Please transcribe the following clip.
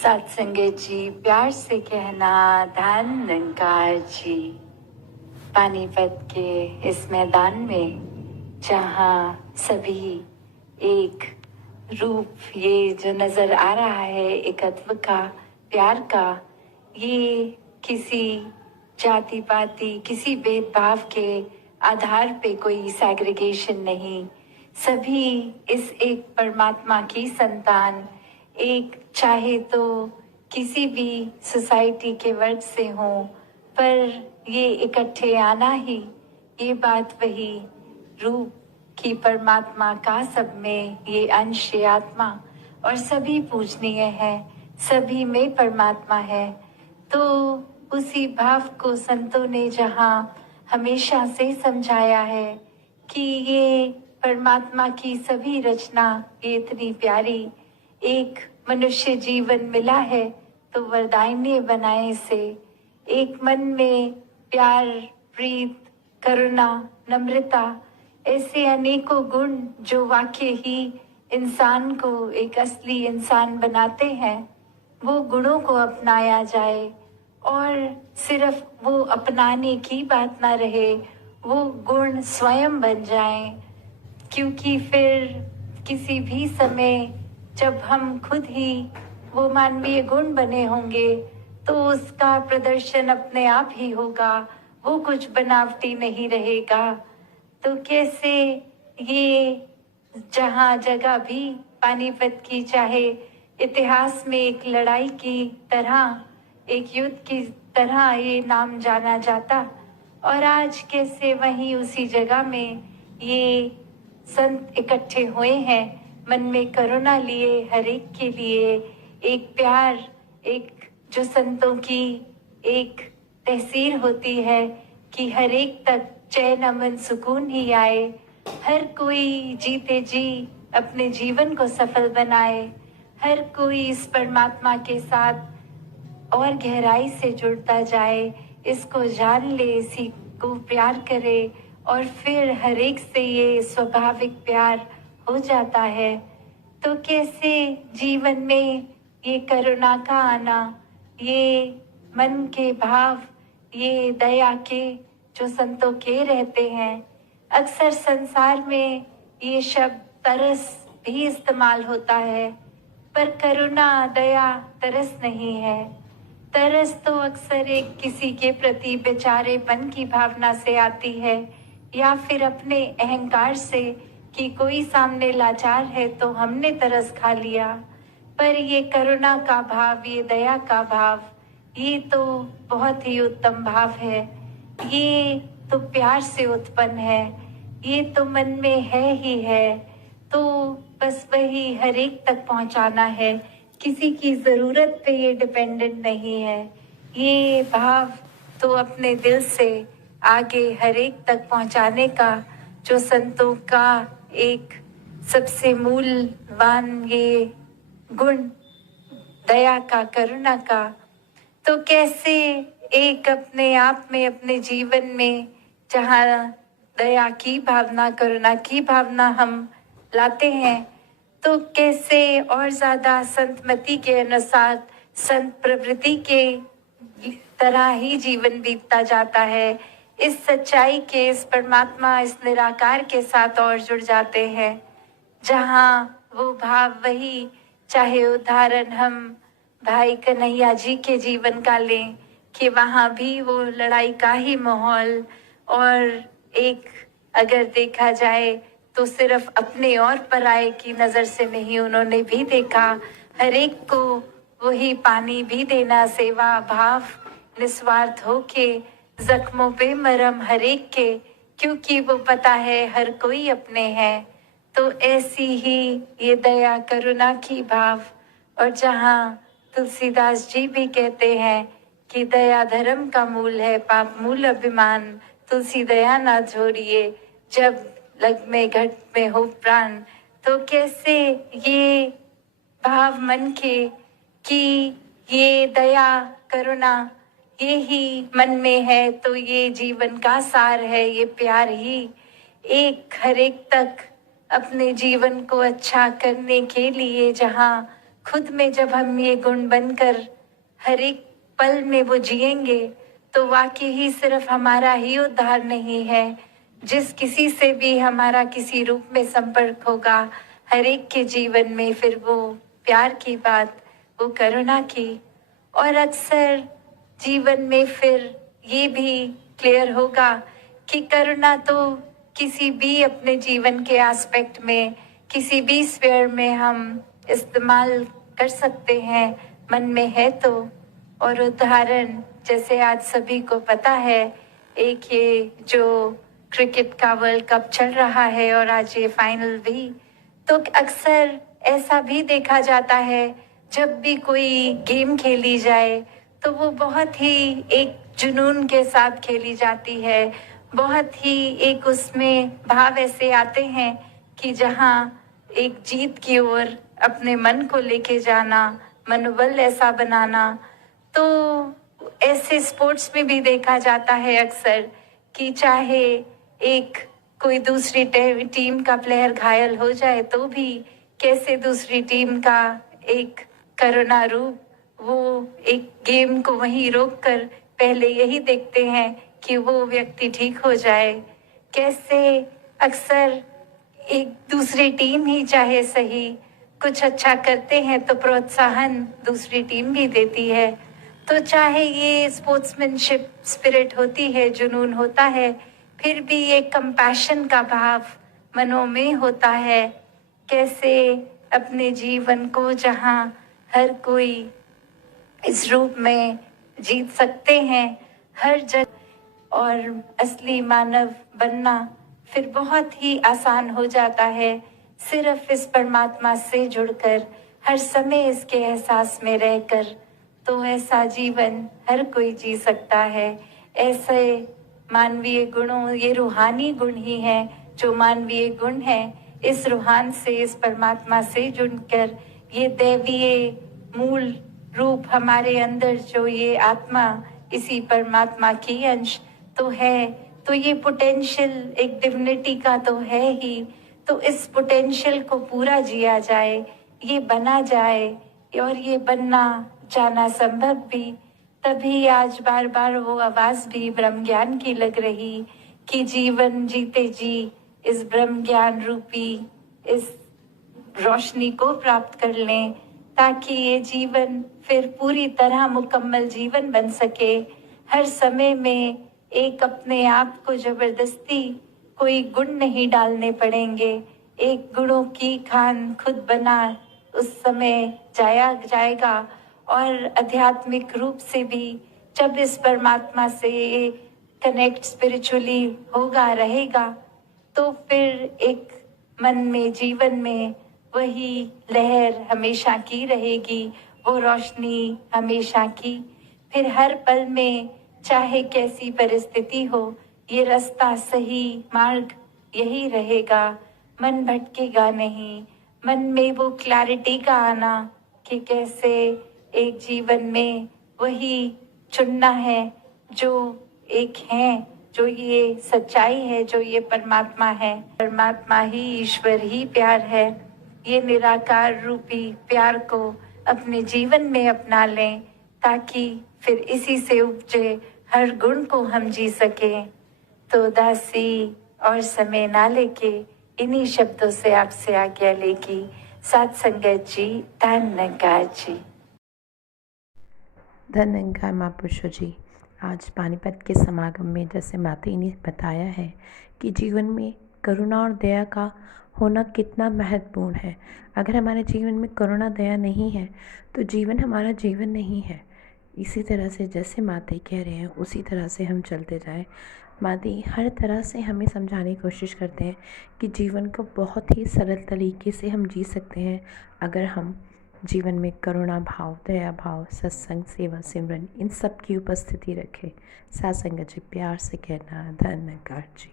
साथ संगत जी, प्यार से कहना धन निरंकार जी। पानीपत के इस मैदान में जहाँ सभी एक रूप ये जो नजर आ रहा है एकत्व का, प्यार का, ये किसी जाति पाति किसी भेदभाव के आधार पे कोई सैग्रीगेशन नहीं। सभी इस एक परमात्मा की संतान, एक चाहे तो किसी भी सोसाइटी के वर्ग से हो, पर ये इकट्ठे आना ही, ये बात वही रूप की परमात्मा का सब में ये अंश ये आत्मा, और सभी पूजनीय है, सभी में परमात्मा है। तो उसी भाव को संतों ने जहाँ हमेशा से समझाया है कि ये परमात्मा की सभी रचना ये इतनी प्यारी, एक मनुष्य जीवन मिला है तो वरदायनी बनाए इसे। एक मन में प्यार, प्रीत, करुणा, नम्रता, ऐसे अनेकों गुण जो वाक्य ही इंसान को एक असली इंसान बनाते हैं, वो गुणों को अपनाया जाए। और सिर्फ वो अपनाने की बात ना रहे, वो गुण स्वयं बन जाएं। क्योंकि फिर किसी भी समय जब हम खुद ही वो मानवीय गुण बने होंगे तो उसका प्रदर्शन अपने आप ही होगा, वो कुछ बनावटी नहीं रहेगा। तो कैसे ये जहाँ जगह भी पानीपत की चाहे इतिहास में एक लड़ाई की तरह, एक युद्ध की तरह ये नाम जाना जाता, और आज कैसे वहीं उसी जगह में ये संत इकट्ठे हुए हैं, मन में करुणा लिए, हर एक के लिए एक प्यार, एक जो संतों की एक तहसीर होती है कि हर एक तक चैन अमन सुकून ही आए, हर कोई जीते जी अपने जीवन को सफल बनाए, हर कोई इस परमात्मा के साथ और गहराई से जुड़ता जाए, इसको जान ले, इसी को प्यार करे, और फिर हर एक से ये स्वाभाविक प्यार हो जाता है। तो कैसे जीवन में ये करुणा का आना, ये मन के भाव, ये दया के जो संतों के रहते हैं। अक्सर संसार में ये शब्द तरस भी इस्तेमाल होता है, पर करुणा, दया तरस नहीं है। तरस तो अक्सर एक किसी के प्रति बेचारेपन की भावना से आती है, या फिर अपने अहंकार से कि कोई सामने लाचार है तो हमने तरस खा लिया। पर ये करुणा का भाव, ये दया का भाव, ये तो बहुत ही उत्तम भाव है। ये तो प्यार से उत्पन्न है, ये तो मन में है ही है। तो बस वही हर एक तक पहुंचाना है, किसी की जरूरत पे ये डिपेंडेंट नहीं है। ये भाव तो अपने दिल से आगे हर एक तक पहुंचाने का जो संतों का एक सबसे मूलवान ये गुण, दया का, करुणा का। तो कैसे एक अपने आप में, अपने जीवन में जहाँ दया की भावना, करुणा की भावना हम लाते हैं, तो कैसे और ज्यादा संतमति के अनुसार, संत प्रवृत्ति के तरह ही जीवन बीतता जाता है। इस सच्चाई के, इस परमात्मा, इस निराकार के साथ और जुड़ जाते हैं, जहाँ वो भाव वही, चाहे उदाहरण हम भाई कन्हैया जी के जीवन का लें कि वहाँ भी वो लड़ाई का ही माहौल, और एक अगर देखा जाए तो सिर्फ अपने और पराये की नजर से नहीं, उन्होंने भी देखा हर एक को वही पानी भी देना, सेवा भाव निस्वार्थ होके, जख्मों पे मरहम हर एक के, क्योंकि वो पता है हर कोई अपने हैं। तो ऐसी ही ये दया करुणा की भाव, और जहाँ तुलसीदास जी भी कहते हैं कि दया धर्म का मूल है, पाप मूल अभिमान, तुलसी दया ना छोड़िए, जब लग में घट में हो प्राण। तो कैसे ये भाव मन के कि ये दया करुणा ये ही मन में है, तो ये जीवन का सार है, ये प्यार ही एक हर एक तक अपने जीवन को अच्छा करने के लिए जहाँ खुद में जब हम ये गुण बनकर हर एक पल में वो जिएंगे, तो वाकई ही सिर्फ हमारा ही उद्धार नहीं है, जिस किसी से भी हमारा किसी रूप में संपर्क होगा, हर एक के जीवन में फिर वो प्यार की बात, वो करुणा की, और अक्सर जीवन में फिर ये भी क्लियर होगा कि करुणा तो किसी भी अपने जीवन के एस्पेक्ट में, किसी भी स्फीयर में हम इस्तेमाल कर सकते हैं, मन में है तो। और उदाहरण जैसे आज सभी को पता है, एक ये जो क्रिकेट का वर्ल्ड कप चल रहा है और आज ये फाइनल भी, तो अक्सर ऐसा भी देखा जाता है जब भी कोई गेम खेली जाए तो वो बहुत ही एक जुनून के साथ खेली जाती है, बहुत ही एक उसमें भाव ऐसे आते हैं कि जहाँ एक जीत की ओर अपने मन को लेके जाना, मनोबल ऐसा बनाना। तो ऐसे स्पोर्ट्स में भी देखा जाता है अक्सर कि चाहे एक कोई दूसरी टीम का प्लेयर घायल हो जाए तो भी कैसे दूसरी टीम का एक करुणा रूप वो एक गेम को वहीं रोककर पहले यही देखते हैं कि वो व्यक्ति ठीक हो जाए। कैसे अक्सर एक दूसरी टीम ही चाहे सही कुछ अच्छा करते हैं तो प्रोत्साहन दूसरी टीम भी देती है। तो चाहे ये स्पोर्ट्समैनशिप स्पिरिट होती है, जुनून होता है, फिर भी एक कंपैशन का भाव मनों में होता है। कैसे अपने जीवन को जहाँ हर कोई इस रूप में जीत सकते हैं हर जगह, और असली मानव बनना फिर बहुत ही आसान हो जाता है सिर्फ इस परमात्मा से जुड़कर, हर समय इसके एहसास में रहकर। तो ऐसा जीवन हर कोई जी सकता है। ऐसे मानवीय गुणों, ये रूहानी गुण ही हैं जो मानवीय गुण हैं, इस रूहान से, इस परमात्मा से जुड़कर ये दैवीय मूल रूप हमारे अंदर जो ये आत्मा इसी परमात्मा की अंश तो है, तो ये पोटेंशियल एक डिविनिटी का तो है ही। तो इस पोटेंशियल को पूरा जिया जाए, ये बना जाए, और ये बनना जाना संभव भी। तभी आज बार बार वो आवाज भी ब्रह्म ज्ञान की लग रही कि जीवन जीते जी इस ब्रह्म ज्ञान रूपी इस रोशनी को प्राप्त कर लें, ताकि ये जीवन फिर पूरी तरह मुकम्मल जीवन बन सके। हर समय में एक अपने आप को जबरदस्ती कोई गुण नहीं डालने पड़ेंगे, एक गुणों की खान खुद बना उस समय जाएगा। और आध्यात्मिक रूप से भी जब इस परमात्मा से कनेक्ट स्पिरिचुअली होगा, रहेगा, तो फिर एक मन में, जीवन में वही लहर हमेशा की रहेगी, वो रोशनी हमेशा की। फिर हर पल में चाहे कैसी परिस्थिति हो, ये रास्ता, सही मार्ग यही रहेगा। मन भटकेगा नहीं, मन में वो क्लैरिटी का आना कि कैसे एक जीवन में वही चुनना है जो एक है, जो ये सच्चाई है, जो ये परमात्मा है। परमात्मा ही, ईश्वर ही प्यार है। ये निराकार रूपी प्यार को अपने जीवन में अपना लें, ताकि फिर इसी से उपजे हर गुण को हम जी सकें। तो दासी और समय ना लेके इन्हीं शब्दों से आपसे आज्ञा लेगी। साथ संगत जी, धन्यवाद जी। धन्यवाद महापुरुषों जी। आज पानीपत के समागम में जैसे माता ने बताया है कि जीवन में करुणा और दया का होना कितना महत्वपूर्ण है। अगर हमारे जीवन में करुणा दया नहीं है तो जीवन हमारा जीवन नहीं है। इसी तरह से जैसे माता कह रहे हैं उसी तरह से हम चलते जाएं। माता हर तरह से हमें समझाने की कोशिश करते हैं कि जीवन को बहुत ही सरल तरीके से हम जी सकते हैं अगर हम जीवन में करुणा भाव, दया भाव, सत्संग, सेवा, सिमरन इन सब की उपस्थिति रखें। साथ संगत जी प्यार से कहना धन्यवाद जी।